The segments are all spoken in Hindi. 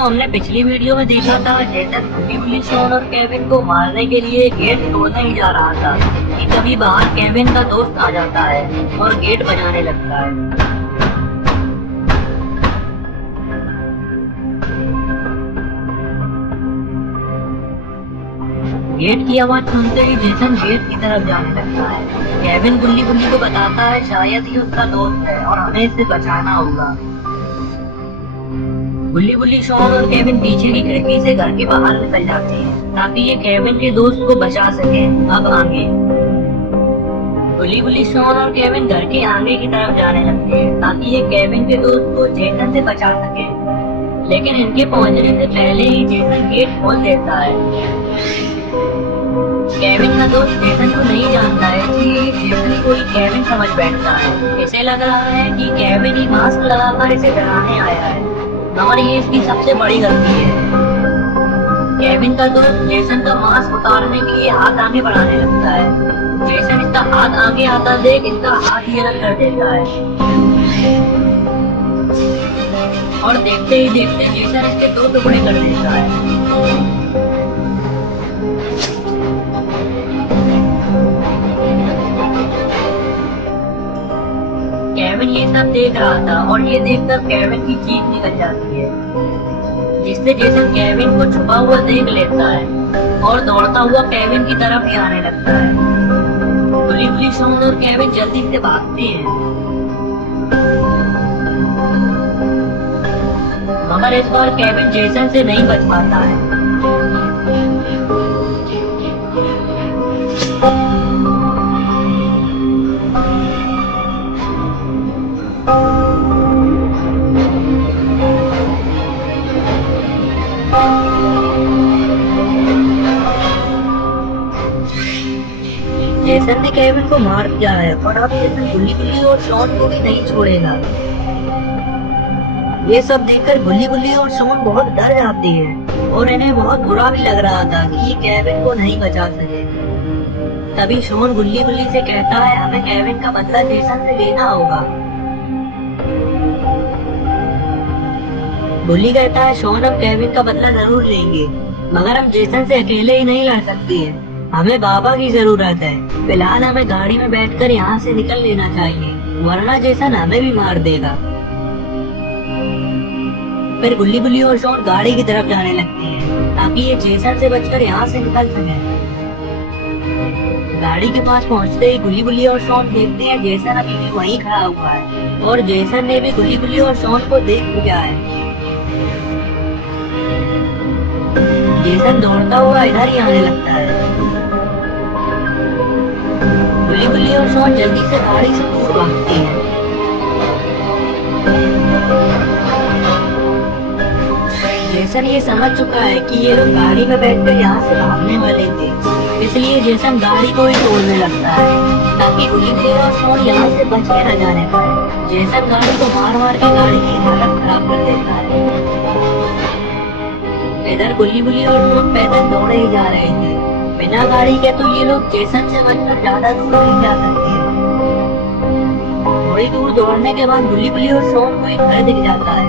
दोस्तों, हमने पिछली वीडियो में देखा था जैसन बुल्ली शॉन और केविन को मारने के लिए गेट तोड़ने ही जा रहा था कि तभी बाहर केविन का दोस्त आ जाता है और गेट बजाने लगता है। गेट की आवाज सुनते ही जेसन गेट की तरफ जाने लगता है। केविन बुल्ली को बताता है शायद ही उसका दोस्त है और हमें इससे बचाना होगा। बुल्ली शॉन और केविन पीछे की खिड़की से घर के बाहर निकल जाते हैं ताकि ये केविन के दोस्त को बचा सके। अब आगे बुल्ली शॉन और केविन घर के आगे की तरफ जाने लगते हैं ताकि ये केविन के दोस्त को जेसन से बचा सके, लेकिन इनके पहुंचने से पहले ही जेसन गेट खोल देता है। केविन का दोस्त जेसन को नहीं जानता है इसलिए जेसन को ही केविन समझ बैठता है। इसे लग रहा है कि केविन ही मास्क लगाकर इसे डराने आया है और ये इसकी सबसे बड़ी गलती है। केविन का दोस्त जेसन का मास्क उतारने के लिए हाथ आगे बढ़ाने लगता है। जेसन इसका हाथ आगे आता देख इसका हाथ ही अलग कर देता है और देखते ही देखते जेसन इसके 2 टुकड़े कर देता है। केविन ये सब देख रहा था और ये देखकर केविन की चीख निकल जाती है, जिससे जेसन केविन को छुपा हुआ देख लेता है और दौड़ता हुआ केविन की तरफ ही आने लगता है। बुल्ली शॉन और केविन जल्दी से भागते हैं, मगर इस बार केविन जेसन से नहीं बच पाता है। जेसन ने केविन को मार दिया है और अब जेसन बुल्ली और शॉन को भी नहीं छोड़ेगा। ये सब देखकर बुल्ली और शॉन बहुत डर जाती है और इन्हें बहुत बुरा भी लग रहा था कि ये केविन को नहीं बचा सके। तभी शॉन बुल्ली से कहता है हमें केविन का बदला जेसन से लेना होगा। बुल्ली कहता है शॉन हम केविन का बदला जरूर लेंगे, मगर हम जेसन से अकेले ही नहीं लड़ सकते हैं, हमें बाबा की जरूरत है। फिलहाल हमें गाड़ी में बैठकर यहाँ से निकल लेना चाहिए, वरना जेसन हमें भी मार देगा। फिर बुल्ली और शॉन गाड़ी की तरफ जाने लगते हैं ताकि ये जेसन से बचकर यहाँ से निकल सके। गाड़ी के पास पहुँचते ही बुल्ली और शॉन देखते हैं जेसन अभी भी वहीं खड़ा हुआ है और जेसन ने भी बुल्ली और शॉन को देख लिया है। जेसन दौड़ता हुआ इधर ही आने लगता है। बुल्ली और शॉन जल्दी से गाड़ी से दूर भागते हैं। जेसन ये समझ चुका है कि ये लोग गाड़ी में बैठकर यहाँ से भागने वाले थे, इसलिए जेसन गाड़ी को ही तोड़ने लगता है ताकि बुल्ली और शॉन यहाँ से बच के न जाने पाए। जेसन गाड़ी को मार के गाड़ी की हालत खराब कर देता है। इधर बुल्ली और शॉन पैदल दौड़े ही जा रहे थे। बिना गाड़ी के तो ये लोग जेसन से बचकर ज्यादा दूर नहीं जा सकते। थोड़ी दूर दौड़ने के बाद बुल्ली और शॉन को एक घर दिख जाता है।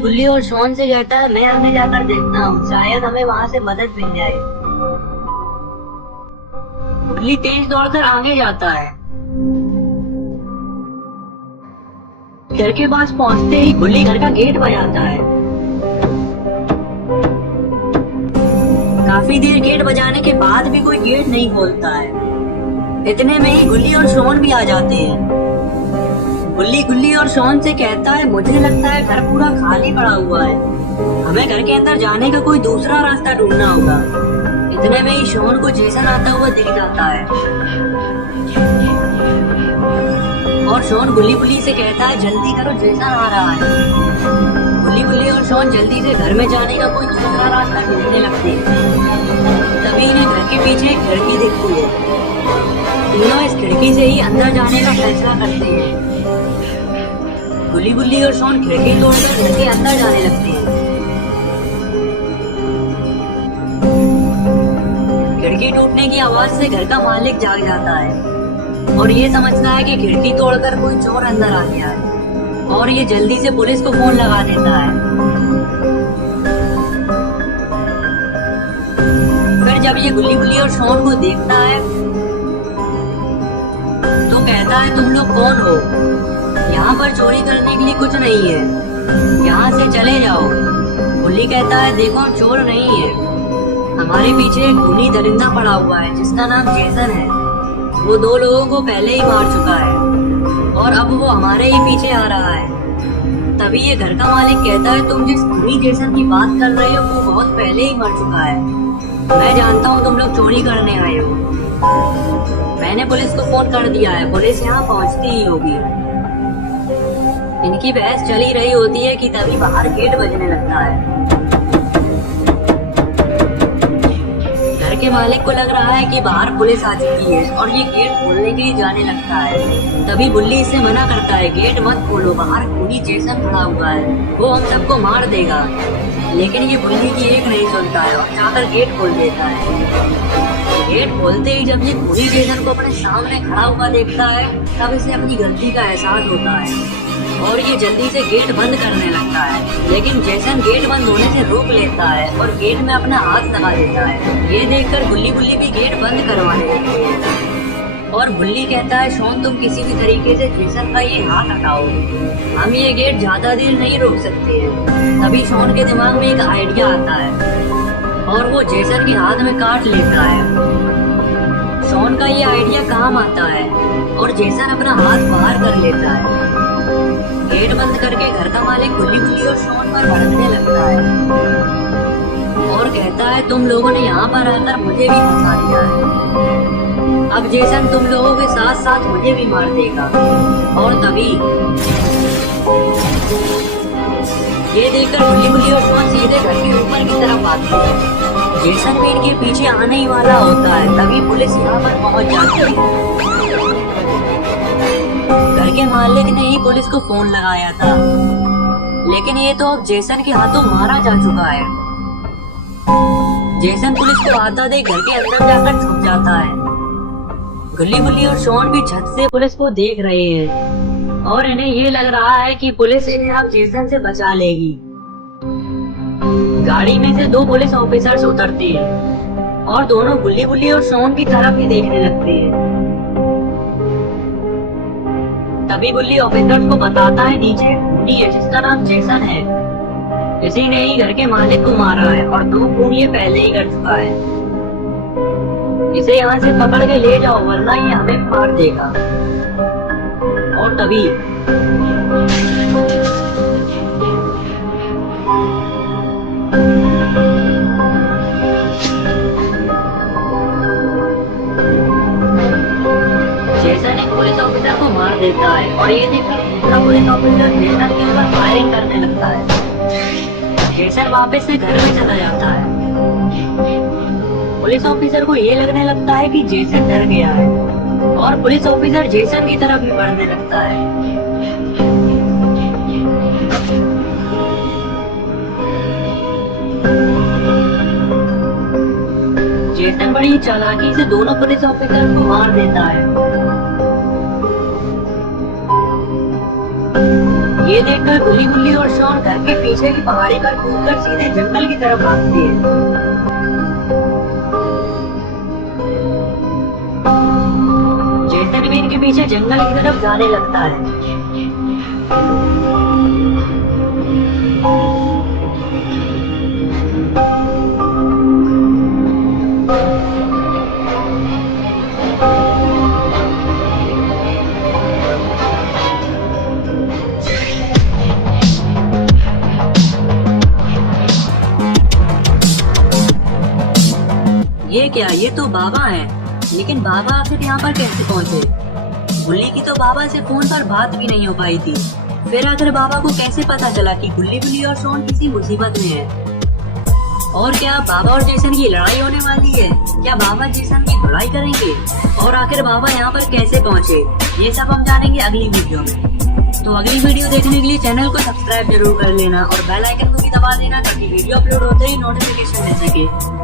बुल्ली और शॉन से कहता है मैं आगे जाकर देखता हूँ, शायद हमें वहाँ से मदद मिल जाए। बुल्ली तेज दौड़कर आगे जाता है। घर के पास पहुंचते ही बुल्ली घर का गेट बजाता है। काफी देर गेट बजाने के बाद भी कोई गेट नहीं खोलता है। इतने में ही बुल्ली और शॉन भी आ जाते हैं। बुल्ली और शॉन से कहता है मुझे लगता है घर पूरा खाली पड़ा हुआ है, हमें घर के अंदर जाने का कोई दूसरा रास्ता ढूंढना होगा। इतने में ही शॉन को जेसन आता हुआ दिख जाता है और शॉन बुल्ली से कहता है जल्दी करो जेसन आ रहा है। बुल्ली और शॉन जल्दी से घर में जाने का कोई दूसरा रास्ता ढूंढने लगते हैं। तभी इन्हें घर के पीछे एक खिड़की दिखती है। तीनों इस खिड़की से ही अंदर जाने का फैसला करते हैं। बुल्ली और शॉन खिड़की तोड़कर घर के अंदर जाने लगते हैं। खिड़की टूटने की आवाज से घर का मालिक जाग जाता है और ये समझता है कि खिड़की तोड़कर कोई चोर अंदर आ गया है और ये जल्दी से पुलिस को फोन लगा देता है। फिर जब ये गुल्ली गुल्ली और शॉन को देखता है तो कहता है, तुम लोग कौन हो? यहाँ पर चोरी करने के लिए कुछ नहीं है, यहाँ से चले जाओ। गुल्ली कहता है, देखो चोर नहीं है, हमारे पीछे एक खूनी दरिंदा पड़ा हुआ है जिसका नाम जेसन है। वो 2 लोगों को पहले ही मार चुका है और अब वो हमारे ही पीछे आ रहा है। तभी ये घर का मालिक कहता है, तुम जिस खूनी जेसन की बात कर रहे हो वो बहुत पहले ही मर चुका है। मैं जानता हूँ तुम लोग चोरी करने आए हो। मैंने पुलिस को फोन कर दिया है, पुलिस यहाँ पहुँचती ही होगी। इनकी बहस चली रही होती है कि तभी बाहर गेट बजने लगता है। घर के मालिक को लग रहा है कि बाहर पुलिस आ चुकी है और ये गेट खोलने के लिए जाने लगता है। तभी बुल्ली इससे मना करता है, गेट मत खोलो, बाहर खूनी जेसन खड़ा हुआ है, वो हम सबको मार देगा। लेकिन ये बुल्ली की एक नहीं सुनता है और जाकर गेट खोल देता है। गेट खोलते ही जब ये खूनी जेसन को अपने सामने खड़ा हुआ देखता है तब इसे अपनी गलती का एहसास होता है और ये जल्दी से गेट बंद करने लगता है। लेकिन जेसन गेट बंद होने से रोक लेता है और गेट में अपना हाथ लगा देता है। ये देखकर गुल्ली गुल्ली भी गेट बंद करवाने लगती है और गुल्ली कहता है, शॉन तुम किसी भी तरीके से जेसन का ये हाथ हटाओ, हम ये गेट ज्यादा देर नहीं रोक सकते हैं। तभी शॉन के दिमाग में एक आइडिया आता है और वो जेसन के हाथ में काट लेता है। शॉन का ये आइडिया काम आता है और जेसन अपना हाथ बाहर कर लेता है। गेट बंद करके घर का मालिक गुल्ली गुल्ली और शॉन पर भड़कने लगता है और कहता है, तुम लोगों ने यहाँ पर आकर मुझे भी फंसा दिया है, अब जेसन तुम लोगों के साथ साथ मुझे भी मार देगा। और तभी ये देखकर गुल्ली गुल्ली और शॉन सीधे घर के ऊपर की तरफ आते हैं। जेसन भी इनके पीछे आने ही वाला होता है। तभी पुलिस यहाँ पर पहुँच जाती है। घर के मालिक ने ही पुलिस को फोन लगाया था, लेकिन ये तो अब जेसन के हाथों मारा जा चुका है। जेसन पुलिस को आता देख घर के अंदर जाकर छुप जाता है। गुल्ली गुल्ली और शॉन भी छत से पुलिस को देख रहे हैं और इन्हें ये लग रहा है कि पुलिस इन्हें अब जेसन से बचा लेगी। गाड़ी में से 2 पुलिस ऑफिसर्स उतरते हैं और दोनों गुल्ली गुल्ली और शॉन की तरफ ही देखने लगते हैं। तभी गुल्ली ऑफिसर्स को बताता है, नीचे खूनी है जिसका नाम जेसन है, इसी ने ही घर के मालिक को मारा है और 2 खून ये पहले ही कर चुका है। इसे यहाँ से पकड़ के ले जाओ वरना ये हमें मार देगा। और तभी जेसन एक पुलिस ऑफिसर को मार देता है और ये देखकर दूसरा पुलिस ऑफिसर जेसन के ऊपर फायरिंग करने लगता है। जेसन वापस से घर में चला जाता है। पुलिस ऑफिसर को ये लगने लगता है कि जेसन डर गया है और पुलिस ऑफिसर जेसन की तरफ भी बढ़ने लगता है। जेसन बड़ी चालाकी से दोनों पुलिस ऑफिसर को मार देता है। ये देखकर गुल्ली गुल्ली और शॉन घर के पीछे की पहाड़ी पर कूदकर सीधे जंगल की तरफ भागती है। जेसन भी इनके पीछे जंगल की तरफ जाने लगता है। ये क्या, ये तो बाबा हैं, लेकिन बाबा आखिर यहाँ पर कैसे पहुँचे? गुल्ली की तो बाबा से फोन पर बात भी नहीं हो पाई थी। फिर आखिर बाबा को कैसे पता चला कि गुल्ली गुल्ली और शॉन किसी मुसीबत में है? और क्या बाबा और जेसन की लड़ाई होने वाली है? क्या बाबा जेसन की लड़ाई करेंगे? और आखिर बाबा यहाँ पर कैसे पहुँचे? ये सब हम जानेंगे अगली वीडियो में। तो अगली वीडियो देखने के लिए चैनल को सब्सक्राइब जरूर कर लेना और बेल आइकन को भी दबा देना ताकि वीडियो अपलोड होते ही नोटिफिकेशन मिल सके।